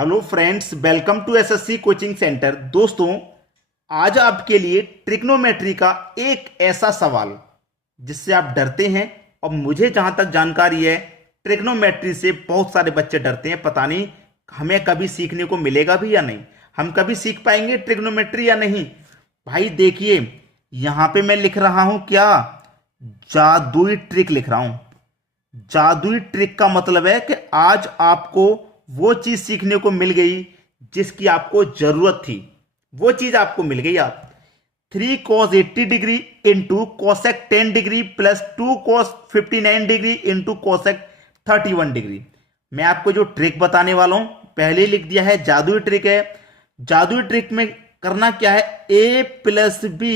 Hello friends, welcome to SSC coaching centre. दोस्तों, आज आपके लिए ट्रिग्नोमेट्री का एक ऐसा सवाल जिससे आप डरते हैं, और मुझे जहां तक जानकारी है ट्रिग्नोमेट्री से बहुत सारे बच्चे डरते हैं। पता नहीं हमें कभी सीखने को मिलेगा भी या नहीं, हम कभी सीख पाएंगे ट्रिग्नोमेट्री या नहीं। भाई देखिए, यहां पे मैं लिख रहा हूं क्या, जादुई ट्रिक लिख रहा हूं। जादुई ट्रिक का मतलब है कि आज आपको वो चीज सीखने को मिल गई जिसकी आपको जरूरत थी, वो चीज आपको मिल गई। आप 3 cos 80 degree into cosec 10 degree plus 2 cos 59 degree into cosec 31 degree. मैं आपको जो ट्रिक बताने वाला हूं पहले ही लिख दिया है, जादुई ट्रिक है। जादुई ट्रिक में करना क्या है, a plus B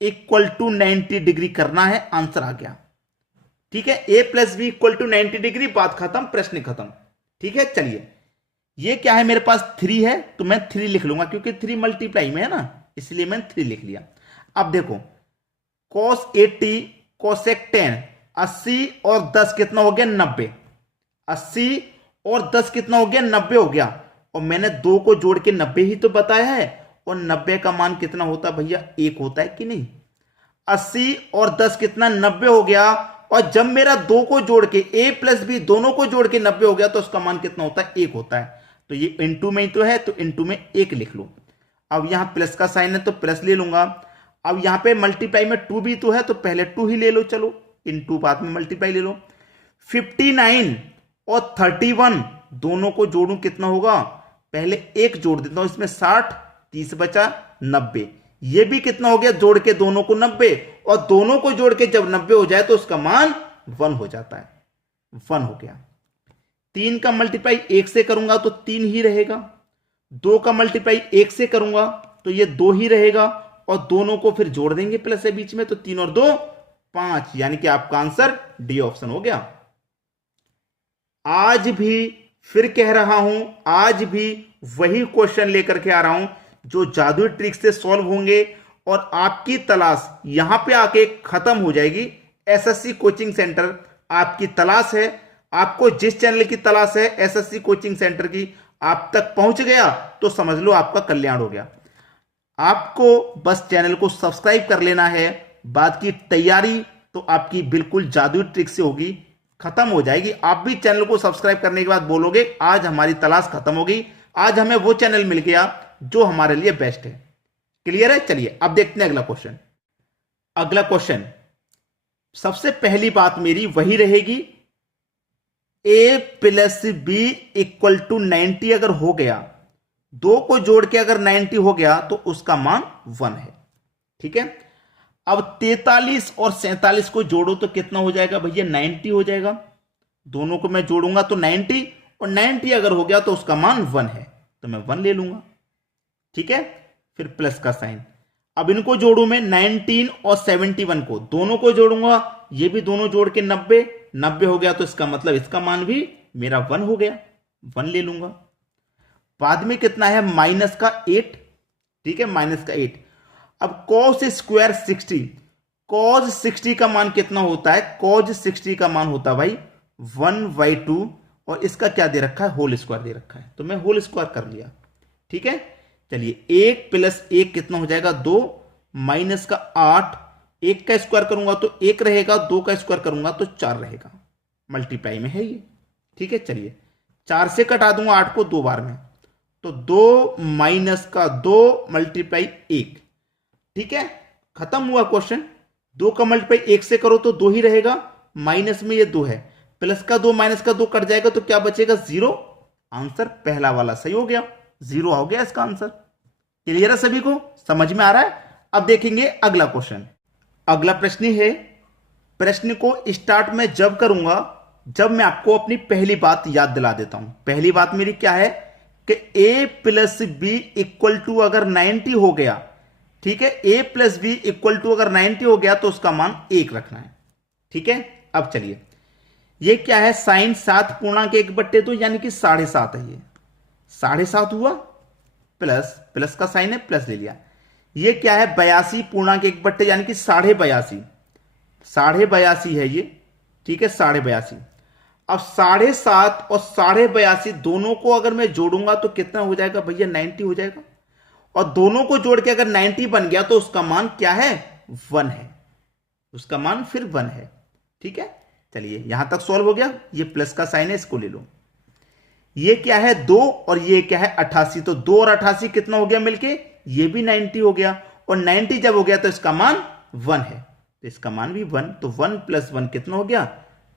equal to 90 degree करना है। आंसर आ गया, ठीक है। a plus B equal to 90 degree, बात खत्म, प्रश्न खत्म। ठीक है, चलिए ये क्या है, मेरे पास 3 है तो मैं 3 लिख लूंगा क्योंकि 3 मल्टीप्लाई में है ना, इसलिए मैंने 3 लिख लिया। अब देखो, cos 80 कोसेक 10, 80 और 10 कितना हो गया, 90। 80 और 10 कितना हो गया, 90 हो गया। और मैंने 2 को जोड़ के 90 ही तो बताया है, और 90 का मान कितना होता है भैया, 1 होता है कि नहीं। 80 और 10 कितना, 90 हो गया। और जब मेरा 2 को जोड़ के a प्लस बी दोनों को जोड़ के 90 हो गया तो उसका मान कितना होता है, 1 होता है। तो ये इंटू में ही तो है, तो इंटू में 1 लिख लो। अब यहां प्लस का साइन है तो प्लस ले लूंगा। अब यहां पे मल्टीप्लाई में 2 भी तो है तो पहले 2 ही ले लो, चलो इंटू बाद में मल्टीप्लाई ले लो। 59 और 31 दोनों को जोड़ू कितना होगा, पहले 1 जोड़ देता हूं इसमें, 60, 30 बचा 90। ये भी कितना हो गया, जोड़ के दोनों को 90, और दोनों को जोड़ के जब 90 हो जाए तो उसका मान 1 हो जाता है। 1 हो गया। 3 का मल्टीप्लाई 1 से करूंगा तो 3 ही रहेगा। 2 का मल्टीप्लाई 1 से करूंगा तो ये 2 ही रहेगा, और दोनों को फिर जोड़ देंगे प्लस है बीच में, तो 3 और 2 5, यानी कि आपका आंसर डी ऑप्शन हो गया। आज भी फिर कह रहा हूं, आज भी वही क्वेश्चन लेकर के आ रहा हूं जो जादुई ट्रिक से सॉल्व होंगे, और आपकी तलाश यहां पे आके खत्म हो जाएगी। एसएससी कोचिंग सेंटर आपकी तलाश है, आपको जिस चैनल की तलाश है एसएससी कोचिंग सेंटर की, आप तक पहुंच गया तो समझ लो आपका कल्याण हो गया। आपको बस चैनल को सब्सक्राइब कर लेना है, बाद की तैयारी तो आपकी बिल्कुल जादुई ट्रिक से होगी, खत्म हो जाएगी। आप भी चैनल को सब्सक्राइब करने के बाद बोलोगे आज हमारी तलाश खत्म होगी, आज हमें वो चैनल मिल गया जो हमारे लिए बेस्ट है। क्लियर है, चलिए अब देखते हैं अगला क्वेश्चन। अगला क्वेश्चन, सबसे पहली बात मेरी वही रहेगी, a plus B equal to 90 अगर हो गया, 2 को जोड़ के अगर 90 हो गया तो उसका मान 1 है। ठीक है। अब 43 और 47 को जोड़ो तो कितना हो जाएगा भैया, 90 हो जाएगा। दोनों को मैं जोड़ूंगा तो 90, और 90 अगर हो गया तो उसका मान 1 है, तो मैं 1 ले लूंगा। ठीक है, फिर प्लस का साइन। अब इनको जोड़ू मैं 19 और 71 को, दोनों को जोड़ूंगा, ये भी दोनों जोड़ के 90, 90 हो गया तो इसका मतलब इसका मान भी मेरा 1 हो गया, 1 ले लूंगा। बाद में कितना है, माइनस का 8। ठीक है, माइनस का 8। अब cos स्क्वायर 60, cos 60 का मान कितना होता है, cos 60 का मान होता है भाई 1/2, और इसका क्या दे रखा है, होल स्क्वायर दे रखा है, तो मैं होल स्क्वायर कर लिया। ठीक है, चलिए 1 प्लस 1 कितना हो जाएगा, 2, माइनस का 8, 1 का स्क्वायर करूंगा तो 1 रहेगा, 2 का स्क्वायर करूंगा तो 4 रहेगा, मल्टीप्लाई में है ये। ठीक है, चलिए 4 से कटा दूंगा 8 को 2 बार में, तो 2 माइनस का 2 मल्टीप्लाई 1। ठीक है, खत्म हुआ क्वेश्चन। 2 का मल्टीप्लाई 1 से करो तो 2 ही रहेगा, माइनस में ये 2 है, प्लस का 2 माइनस का 2 कट जाएगा तो क्या बचेगा, 0। आंसर पहला वाला सही हो गया, 0 हो गया इसका आंसर। क्लियर है सभी को, समझ में आ रहा है। अब देखेंगे अगला क्वेश्चन। अगला प्रश्न है, प्रश्न को स्टार्ट में जब करूंगा जब मैं आपको अपनी पहली बात याद दिला देता हूं। पहली बात मेरी क्या है कि a plus B equal to अगर 90 हो गया, ठीक है, a plus B equal to अगर 90 हो गया तो उसका मान 1 रखना है। ठीक है, अब चलिए ये क्या है, साइन 7 पूर्णांक 1/2, यानी कि 7.5 है। ये 7.5 हुआ, प्लस प्लस का साइन है, प्लस ले लिया। ये क्या है, 82 पूर्णांक 1/2, यानी कि 82.5, 82.5 है ये। ठीक है, 82.5। अब 7.5 और 82.5 दोनों को अगर मैं जोड़ूंगा तो कितना हो जाएगा भैया, 90 हो जाएगा। और दोनों को जोड़ के अगर 90 बन गया तो उसका मान क्या है, 1 है। उसका मान फिर 1 है। ठीक है, चलिए यहां तक सॉल्व हो गया। ये प्लस का साइन है, इसको ले लो। ये क्या है, 2 और ये क्या है 88, तो 2 और 88 कितना हो गया मिलके, ये भी 90 हो गया। और 90 जब हो गया तो इसका मान 1 है, तो इसका मान भी 1, तो 1 + 1 कितना हो गया,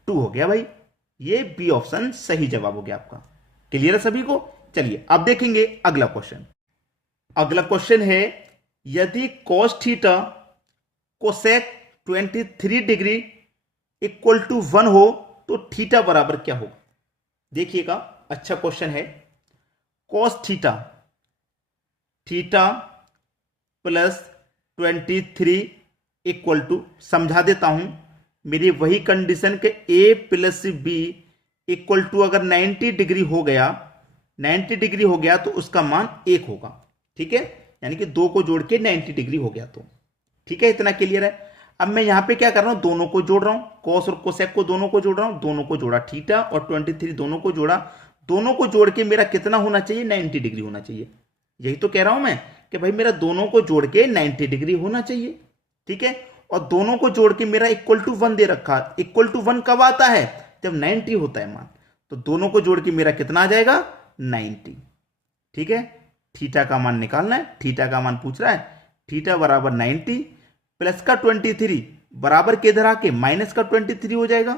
2 हो गया भाई। ये बी ऑप्शन सही जवाब हो गया आपका। क्लियर है सभी को। चलिए अब देखेंगे अगला क्वेश्चन। अगला क्वेश्चन है, यदि cos theta cosec 23 degree equal to 1 हो तो थीटा बराबर क्या होगा। देखिएगा, अच्छा क्वेश्चन है। cos theta plus 23 equal to, समझा देता हूं, मेरी वही कंडीशन के a + b इक्वल टू अगर 90 डिग्री हो गया, 90 डिग्री हो गया तो उसका मान 1 होगा। ठीक है, यानी कि 2 को जोड़ के 90 डिग्री हो गया तो। ठीक है, इतना क्लियर है। अब मैं यहां पे क्या कर रहा हूं, दोनों को जोड़ रहा हूं, कॉस और कोसेक को दोनों को जोड़ रहा हूं, दोनों को जोड़ा, थीटा और 23 दोनों को जोड़ा, दोनों को जोड़ के मेरा कितना होना चाहिए, 90 डिग्री होना चाहिए। यही तो कह रहा हूं मैं कि भाई मेरा दोनों को जोड़ के 90 डिग्री होना चाहिए। ठीक है, और दोनों को जोड़ के मेरा इक्वल टू 1 दे रखा। इक्वल टू 1 कब आता है, जब 90 होता है मान। तो दोनों को जोड़ के मेरा कितना आ जाएगा, 90। ठीक है, थीटा का मान निकालना है, थीटा का मान पूछ रहा है। थीटा बराबर 90 प्लस का 23 बराबर के इधर आके माइनस का 23 हो जाएगा।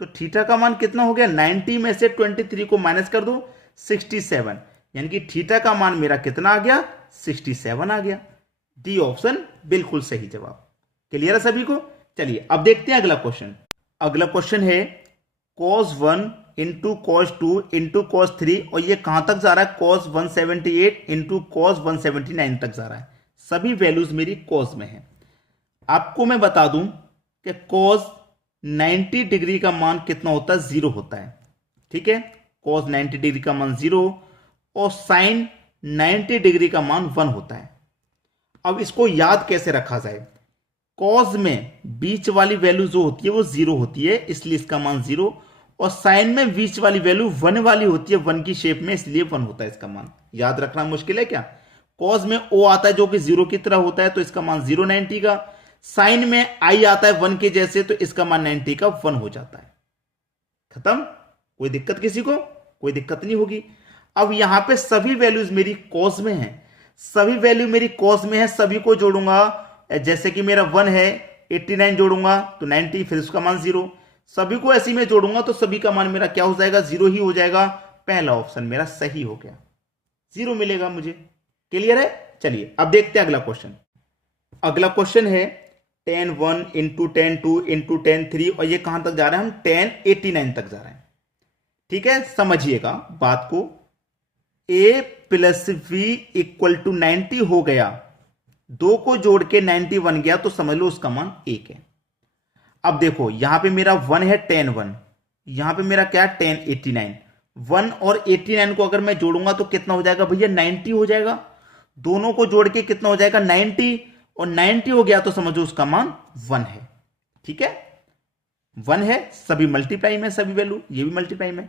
तो थीटा का मान कितना हो गया, 90 में से 23 को माइनस कर दो, 67, यानी कि थीटा का मान मेरा कितना आ गया, 67 आ गया। डी ऑप्शन बिल्कुल सही जवाब। क्लियर है सभी को। चलिए अब देखते हैं अगला क्वेश्चन। अगला क्वेश्चन है cos 1 into cos 2 into cos 3, और ये कहां तक जा रहा है, cos 178 इंटू cos 179 तक जा रहा है। सभी वैल्यूज मेरी cos में है। आपको मैं बता दूं कि cos 90 डिग्री का मान कितना होता है, 0 होता है। ठीक है, cos 90 डिग्री का मान 0 और sin 90 डिग्री का मान 1 होता है। अब इसको याद कैसे रखा जाए, cos में बीच वाली वैल्यू जो होती है वो 0 होती है, इसलिए इसका मान 0, और sin में बीच वाली वैल्यू 1 वाली होती है, 1 की शेप में, इसलिए 1 होता है इसका मान। याद रखना मुश्किल है क्या। cos में o आता है जो कि 0 की तरह होता है, तो इसका मान 0 90 का। साइन में i आता है 1 के जैसे, तो इसका मान 90 का 1 हो जाता है। खत्म। कोई दिक्कत किसी को, कोई दिक्कत नहीं होगी। अब यहां पे सभी वैल्यूज मेरी cos में है, सभी वैल्यू मेरी cos में है, सभी को जोड़ूंगा। जैसे कि मेरा 1 है, 89 जोड़ूंगा तो 90, फिर उसका मान 0। सभी को ऐसे में जोड़ूंगा तो सभी का मान मेरा क्या हो जाएगा, 0 ही हो जाएगा। पहला ऑप्शन मेरा सही हो गया, 0 मिलेगा मुझे। क्लियर है। चलिए अब देखते हैं अगला क्वेश्चन। अगला क्वेश्चन है tan 1 into tan 2 into tan 3, और ये कहां तक जा रहा है, हम tan 89 तक जा रहे हैं। ठीक है, समझिएगा बात को। a plus v equal to 90 हो गया, 2 को जोड़ के 90 बन गया, तो समझ लो उसका मान 1 है। अब देखो यहां पे मेरा 1 है tan 1, यहां पे मेरा क्या है tan 89। 1 और 89 को अगर मैं जोड़ूंगा तो कितना हो जाएगा भैया, 90 हो जाएगा। दोनों को जोड़ के कितना हो जाएगा, 90, और 90 हो गया तो समझो उसका मान 1 है। ठीक है, 1 है, सभी मल्टीप्लाई में, सभी वैल्यू, ये भी मल्टीप्लाई में।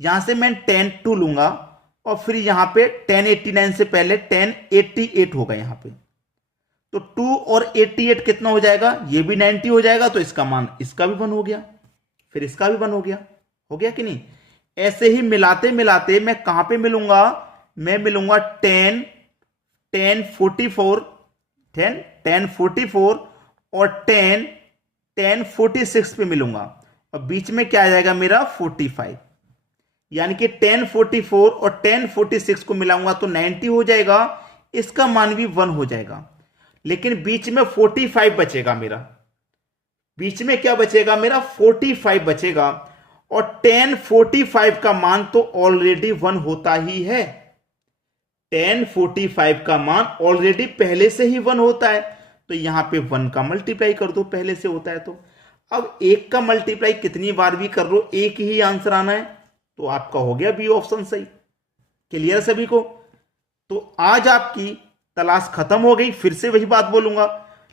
यहां से मैं tan 2 लूंगा, और फिर यहां पे tan 89 से पहले tan 88 होगा यहां पे, तो 2 और 88 कितना हो जाएगा, ये भी 90 हो जाएगा, तो इसका मान, इसका भी 1 हो गया, फिर इसका भी 1 हो गया कि नहीं। ऐसे ही मिलाते मिलाते मैं कहां पे मिलूंगा, मैं मिलूंगा tan 44 और tan 46 पे मिलूंगा, और बीच में क्या आ जाएगा मेरा 45, यानी कि tan 44 और tan 46 को मिलाऊंगा तो 90 हो जाएगा, इसका मान भी 1 हो जाएगा। लेकिन बीच में 45 बचेगा मेरा, बीच में क्या बचेगा मेरा, 45 बचेगा, और tan 45 का मान तो ऑलरेडी 1 होता ही है। tan 45 का मान ऑलरेडी पहले से ही 1 होता है, तो यहां पे 1 का मल्टीप्लाई कर दो, पहले से होता है तो। अब 1 का मल्टीप्लाई कितनी बार भी कर लो, एक ही आंसर आना है, तो आपका हो गया बी ऑप्शन सही। क्लियर सभी को। तो आज आपकी तलाश खत्म हो गई, फिर से वही बात बोलूंगा,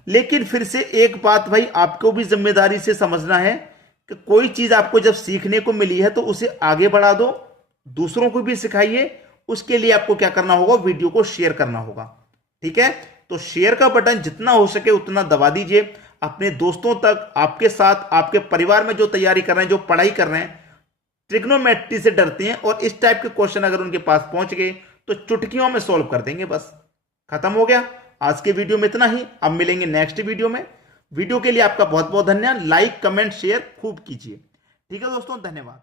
लेकिन फिर से एक बात भाई आपको भी जिम्मेदारी से समझना है कि कोई चीज आपको जब सीखने को मिली है तो उसे आगे बढ़ा दो, दूसरों को भी सिखाइए। उसके लिए आपको क्या करना होगा, वीडियो को शेयर करना होगा। ठीक है, तो शेयर का बटन जितना हो सके उतना दबा दीजिए। अपने दोस्तों तक, आपके साथ, आपके परिवार में जो तैयारी कर रहे हैं, जो पढ़ाई कर रहे हैं, ट्रिग्नोमेट्री से डरते हैं और इस टाइप के क्वेश्चन अगर उनके पास पहुंच गए तो चुटकियों में सॉल्व कर देंगे, बस खत्म हो गया। आज के वीडियो में इतना ही, अब मिलेंगे नेक्स्ट वीडियो में। वीडियो के लिए आपका बहुत बहुत धन्यवाद। लाइक, कमेंट, शेयर खूब कीजिए। ठीक है दोस्तों, धन्यवाद।